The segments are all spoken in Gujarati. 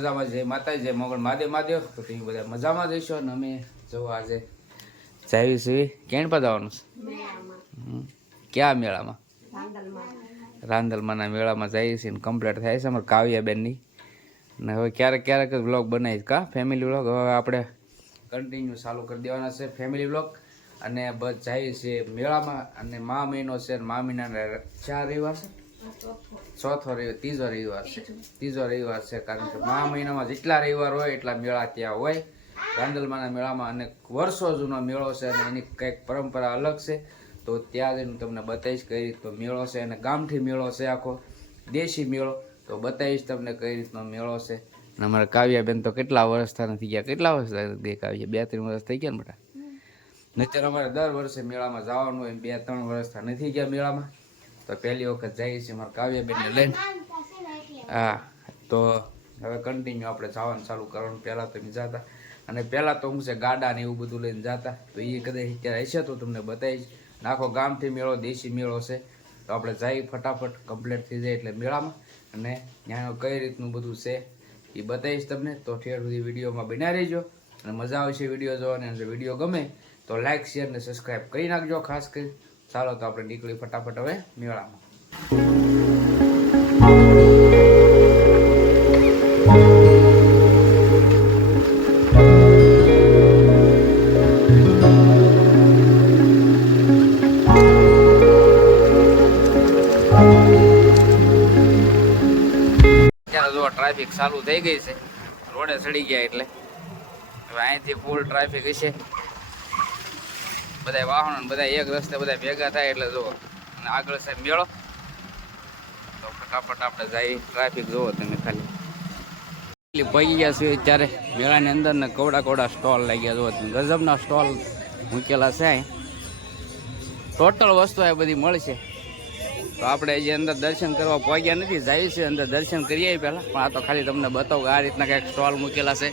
મજામાં જય માતાજી, જય મોગલ મહાદેવ મહાદેવ. તો તમે બધા મજામાં જઈશો અને અમે જો આજે જાવી છીએ કેણ પધાવવાનું છે? હમ. ક્યાં મેળામાં? રાંદલમાના મેળામાં જઈએ છીએ ને કમ્પ્લીટ થાય છે અમારે કાવ્યાબેનની. ને હવે ક્યારેક ક્યારેક જ વ્લોગ બનાવીશ કા? ફેમિલી વ્લોગ હવે આપણે કન્ટિન્યુ ચાલુ કરી દેવાના છે ફેમિલી વ્લોગ અને બસ જઈએ છીએ મેળામાં. અને મા મહિનો છે મા મહિનાના ચાર રવિવાર છે. ચોથો રવિવાર, ત્રીજો રવિવાર છે. ત્રીજો રવિવાર છે કારણ કે મા મહિનામાં જેટલા રવિવાર હોય, એટલા મેળા ત્યાં હોય. રાંદલમાના મેળામાં અને વર્ષો જૂનો મેળો છે અને એની કંઈક પરંપરા અલગ છે. તો ત્યાં જઈને હું તમને બતાવીશ કઈ રીતનો મેળો છે અને ગામઠી મેળો છે આખો. દેશી મેળો. તો બતાવીશ તમને કઈ રીતનો મેળો છે. અને અમારા કાવ્યાબેન તો કેટલા વર્ષ થયા નથી ગયા? કેટલા વર્ષ થઈ કાવ્યા? બે, ત્રણ વર્ષ થઈ ગયા ને બેટા? નહીતર અમારે દર વર્ષે મેળામાં જવાનું હોય બે, ત્રણ વર્ષ નથી ગયા મેળામાં. તો પહેલી વખત જઈએ છીએ મારા કાવ્યાબેનને લઈને. હા તો હવે કન્ટિન્યુ આપણે જવાનું ચાલુ કરવાનું. પહેલાં તો અમે જતા. અને પહેલાં તો હું છે ગાડા ને એવું બધું લઈને જતા. તો એ કદાચ અત્યારે હશે તો તમને બતાવીશ. નાખો ગામથી મેળો દેશી મેળો છે. તો આપણે જઈ ફટાફટ કમ્પ્લીટ થઈ જાય એટલે મેળામાં. અને ત્યાંનું કઈ રીતનું બધું છે એ બતાવીશ તમને. તો ઠેર સુધી વિડીયોમાં બન્યા રહેજો. અને મજા આવશે વીડિયો જોવાની. અને વીડિયો ગમે તો લાઇક શેર અને સબસ્ક્રાઈબ કરી નાખજો ખાસ કરી ચાલો તો આપણે નીકળી ફટાફટ હવે મેળામાં. ટ્રાફિક ચાલુ થઈ ગઈ છે. રોડે ચડી ગયા એટલે. હવે અહીંથી ફૂલ ટ્રાફિક હશે. બધા વાહનો બધા એક રસ્તે બધા ભેગા થાય એટલે જુઓ. અને આગળ સાહેબ મેળો. તો ફટાફટ આપણે જાય ટ્રાફિક જુઓ તમે ખાલી. એટલી પગી ગયા છે અત્યારે. મેળાની અંદર ને કવડા કવડા સ્ટોલ લાગ્યા જુઓ તમે. ગજબના સ્ટોલ મૂકેલા છે ટોટલ વસ્તુ આ બધી મળશે તો આપણે જે અંદર દર્શન કરવા પહોંચ્યા નથી. જાય છે અંદર દર્શન કરીએ પહેલાં. પણ આ તો ખાલી તમને બતાવું આ રીતના કંઈક સ્ટોલ મૂકેલા છે.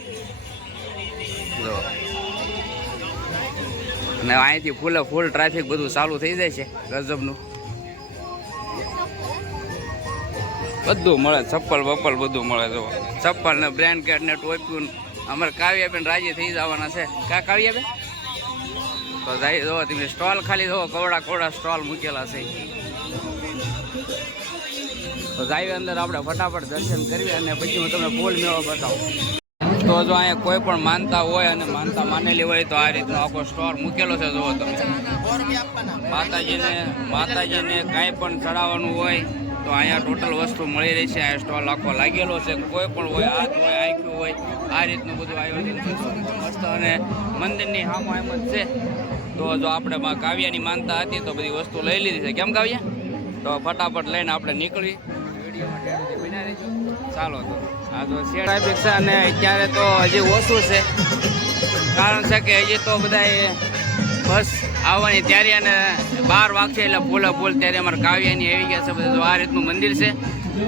જો ને અહીંથી ફૂલે ફૂલ ટ્રાફિક બધું ચાલુ થઈ જાય છે ગજબનું. બધું મળે, ચપ્પલ બપ્પલ બધું મળે જો ચપ્પલ ને બ્રેન્ડ કાર્ડ ને ટોપ્યું અમારે અમારે કાવ્યાબેન રાજી થઈ જવાના છે. કા કાવ્યાબેન? તો જાય જો તમે સ્ટોલ ખાલી જો કવડા કવડા સ્ટોલ મૂકેલા છે. તો જાય અંદર, આપણે ફટાફટ દર્શન કરીએ અને પછી હું તમને ફૂલ મેળો બતાવું. તો જો અહીંયા કોઈ પણ માનતા હોય અને માનતા માનેલી હોય તો આ રીતનો આખો સ્ટોર મૂકેલો છે. જુઓ તમે. માતાજીને માતાજીને કાંઈ પણ ચડાવવાનું હોય તો અહીંયા ટોટલ વસ્તુ મળી રહી છે. આ સ્ટોલ આખો લાગેલો છે. કોઈ પણ હોય, હાથ હોય આંખ્યું હોય, આ રીતનું બધું આયોજન મસ્ત અને મંદિરની હામો એમ છે. તો જો આપણે કાવ્યાની માનતા હતી તો બધી વસ્તુ લઈ લીધી છે. કેમ કાવ્યા? તો ફટાફટ લઈને આપણે નીકળી. વિડીયોમાં બન્યા રહેજો. ચાલો તો. આ તો ટ્રાફિક છે અને અત્યારે તો હજી ઓછું છે. કારણ છે કે હજી તો બધા બસ આવવાની તૈયારી અને બાર વાગશે એટલે ફૂલે ફૂલ ત્યારે અમારે કાવ્યાની આવી ગયા છે. બધું આ રીતનું મંદિર છે.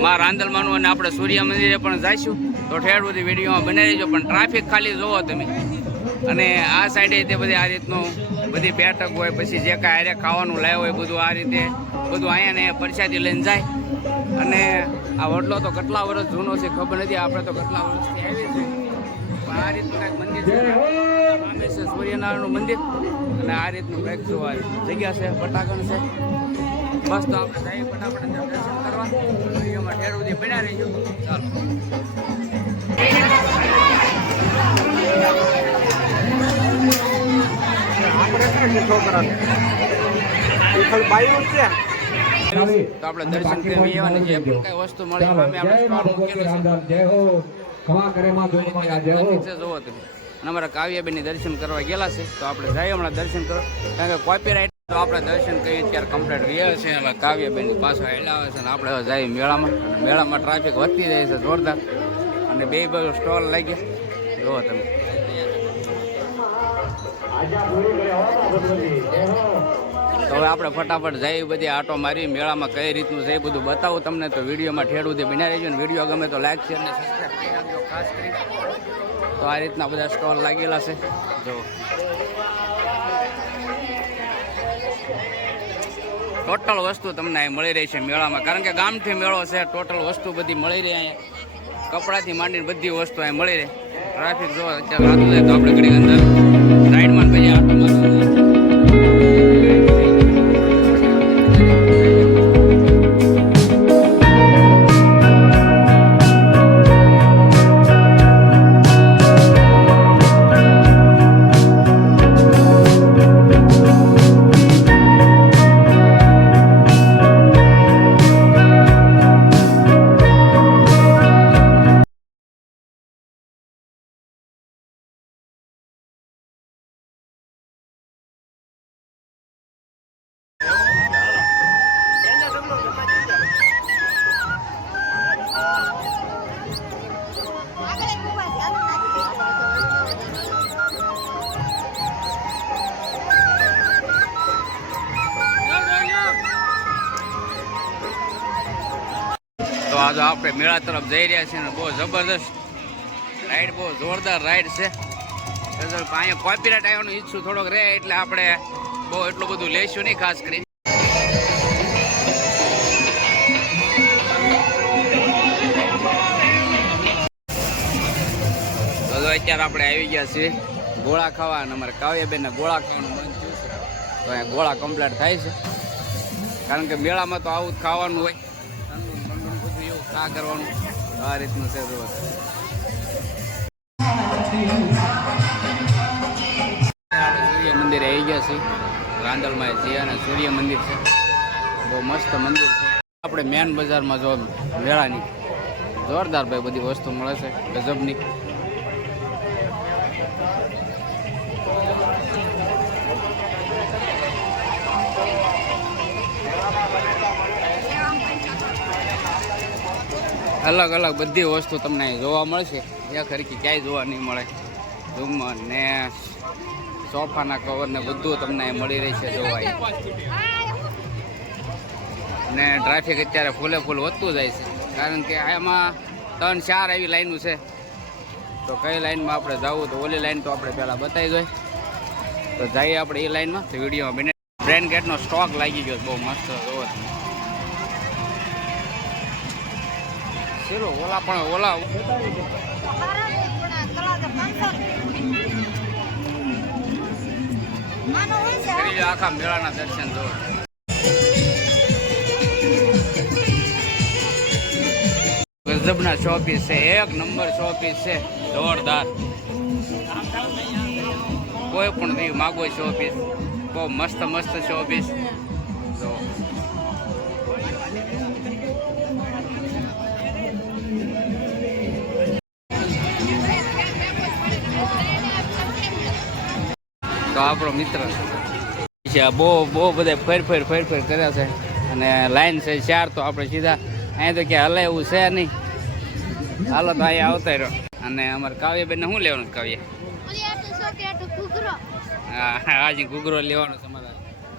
મા રાંદલમાનું અને આપણે સૂર્ય મંદિરે પણ જઈશું. તો ઠેર બધી વિડીયોમાં બનાવી દેજો. પણ ટ્રાફિક ખાલી જોવો તમે. અને આ સાઈડે તે બધી આ રીતનું બધી બેઠક હોય, પછી જે કાંઈ હારે ખાવાનું લાવ્યો હોય, બધું આ રીતે બધું અહીંયા ને પરસાદી લઈને જાય. અને આ વડલો તો કેટલા વર્ષ જૂનો છે, ખબર નથી, આપણે તો કેટલા વર્ષથી આવી છે પણ આ રીતનું કંઈક મંદિર છે. રામેશ્વર સૂર્યનારાયણનું મંદિર. અને આ રીતનું કંઈક જોવા જગ્યા છે પટાકણ છે. બસ તો આપણે જઈએ ફટાફટ અંદર દર્શન કરવા. વિડીયોમાં ઠેર સુધી પડ્યા રહીજો. ચાલો. તો આપણે દર્શન કરી આવવાની જે પણ કઈ વસ્તુ મળી આપણે સ્ટોલ મૂકેલો છે જય હો. ખમા કરે માં જોગમાં જય હો. જોવો તમે. અને અમારા કાવ્યાબેનની દર્શન કરવા ગયેલા છે. તો આપણે જઈએ હમણાં દર્શન કરો કારણ કે કોપીરાઇટ તો આપણે દર્શન કરીએ ત્યારે કમ્પ્લીટ રહ્યા છે. એટલે કાવ્યાબેનની પાછળ હેલા આવે છે. અને આપણે જઈએ મેળામાં. અને મેળામાં ટ્રાફિક વધતી જાય છે જોરદાર. અને બે બાજુ સ્ટોલ લાગી જોવો તમે. તો હવે આપણે ફટાફટ જઈ બધી આટો મારી, મેળામાં કઈ રીતનું છે એ બધું બતાવું તમને. તો વિડીયોમાં ઠેડું તે બિના રહેજો ને. વીડિયો ગમે તો લાઈક શેર ને તો આ રીતના બધા સ્ટોલ લાગેલા છે. જો. ટોટલ વસ્તુ તમને અહીં મળી રહી છે મેળામાં. કારણ કે ગામથી મેળો છે ટોટલ વસ્તુ બધી મળી રહી અહીંયા. કપડાથી માંડીને બધી વસ્તુ અહીં મળી રહે. ટ્રાફિક જો અત્યારે લાગતું હોય તો આપણે ઘડી તો આપણે મેળા તરફ જઈ રહ્યા છીએ ને બહુ જબરદસ્ત રાઈડ બહુ જોરદાર રાઈડ છે. અહીંયા કોપીરાઇટ આવવાનું ઈચ્છું થોડોક રહે એટલે આપણે બહુ એટલું બધું લઈશું નહીં, ખાસ કરી તો અત્યારે આપણે આવી ગયા છીએ ગોળા ખાવા અને અમારે કાવ્યાબેનને ગોળા ખાવાનું મન થયું છે. તો અહીંયા ગોળા કમ્પ્લીટ થાય છે. કારણ કે મેળામાં તો આવું જ ખાવાનું હોય. ને કરવાનું. આ રીતનું છે સૂર્ય મંદિરે આવી ગયા છે રાંદલમાં છે અને સૂર્ય મંદિર છે. બહુ મસ્ત મંદિર છે. આપણે મેન બજારમાં જો મેળાની જોરદાર ભાઈ બધી વસ્તુ મળે છે. ગજબની. અલગ અલગ બધી વસ્તુ તમને જોવા મળશે. એ ખરીકી ક્યાંય જોવા નહીં મળે. ઝુમ્મર ને સોફાના કવર ને બધું તમને મળી રહેશે જોવા ને ટ્રાફિક અત્યારે ફૂલે ફૂલ વધતું જાય છે. કારણ કે આમાં ત્રણ ચાર એવી લાઈનો છે. તો કઈ લાઈનમાં આપણે જવું તો ઓલી લાઈન તો આપણે પહેલાં બતાવી જોઈએ તો જઈએ આપણે એ લાઈનમાં. તો વિડીયોમાં બને ટ્રેન ગેટનો સ્ટોક લાગી ગયો બહુ મસ્ત, જોવો તમે. ઓલા પણ, ઓલા આખા મેળાના દર્શન જો ગજબના શોપીસ છે, એક નંબર શોપીસ છે, જોરદાર. કોઈ પણ નહીં માગો શોપીસ બહુ મસ્ત મસ્ત શોપીસ તો આપણો મિત્ર. છે બહુ બહુ બધા ફેર ફેર ફેર ફેર કર્યા છે. અને લાઈન છે ચાર, તો આપણે સીધા અહીંયા તો ક્યાં હલે એવું છે નહીં. હાલો તો અહીંયા આવતા રહ્યો અને અમારે કાવ્યબેનને શું લેવાનું કાવ્ય? હા આજે ઘૂઘરો લેવાનો છે અમારા.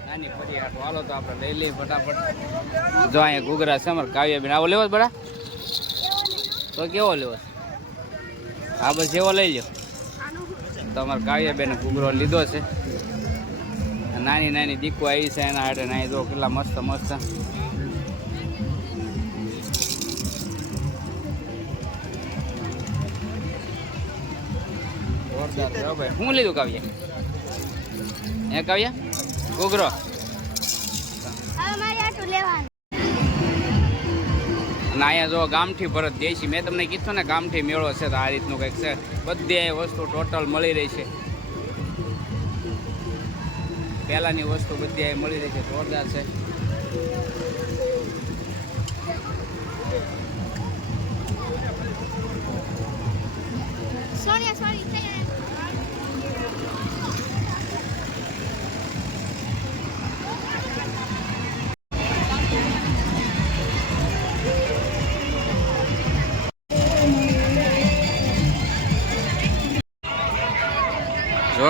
નાની ફરિયાદ. હાલો તો આપણે લઈ લઈએ ફટાફટ. જો અહીંયા ઘૂઘરા છે અમારે કાવ્યબેન. આવો લેવો છે તો કેવો લેવો આ બસ લઈ લ્યો. તમારે અમારે ઘૂઘરો લીધો છે. નાની નાની દીકુ આવી છે એના હાટે નાઈ જો કેટલા મસ્ત મસ્ત. શું લીધું કાવ્ય? એ કાવ્ય? ઘોઘરો અહીંયા જો ગામઠી ભરત દેશી મેં તમને કીધું ને ગામઠી મેળો છે તો આ રીતનું કંઈક છે. બધી વસ્તુ ટોટલ મળી રહી છે. પહેલાંની વસ્તુ બધી અહીં મળી રહી છે જોરદાર છે. સોનિયા સોરી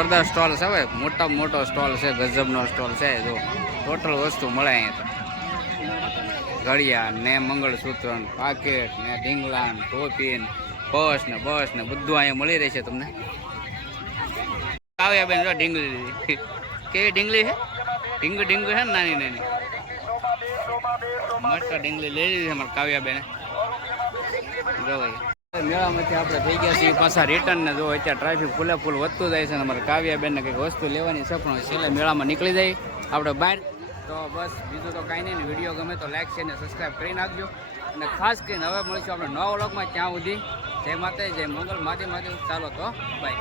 જોરદાર સ્ટોલ છે હવે. મોટા મોટો સ્ટોલ છે, ગજબનો સ્ટોલ છે. જો ટોટલ વસ્તુ મળે અહીંયા તો. ઘડિયાળ ને મંગળસૂત્ર ને પાકેટ ને ઢીંગલા ને ટોપી ને પર્સ ને બસ ને બધું અહીંયા મળી રહેશે તમને. આવ્યા બેન, જો ઢીંગલી કેવી ઢીંગલી છે? ઢીંગ ઢીંગ છે ને નાની નાની? મસ્ત ઢીંગલી લઈ લીધી છે અમારે કાવ્યા બેને. જો ભાઈ. મેળામાંથી આપણે થઈ ગયા છીએ. પાછા રિટર્ન ને જો અત્યારે ટ્રાફિક ફૂલે ફૂલ વધતું જાય છે અને અમારે કાવ્યાબેનને કંઈક વસ્તુ લેવાની છે, પણ મેળામાં નીકળી જાય. આપણે બહાર તો બસ, બીજું તો કાંઈ નહીં વીડિયો ગમે તો લાઈક છે ને સબસ્ક્રાઈબ કરી નાખજો. અને ખાસ કરીને હવે મળીશું આપણે નવા વ્લોગમાં ત્યાં સુધી જય માતા જય મંગલ. માતે માતે ચાલો તો બાય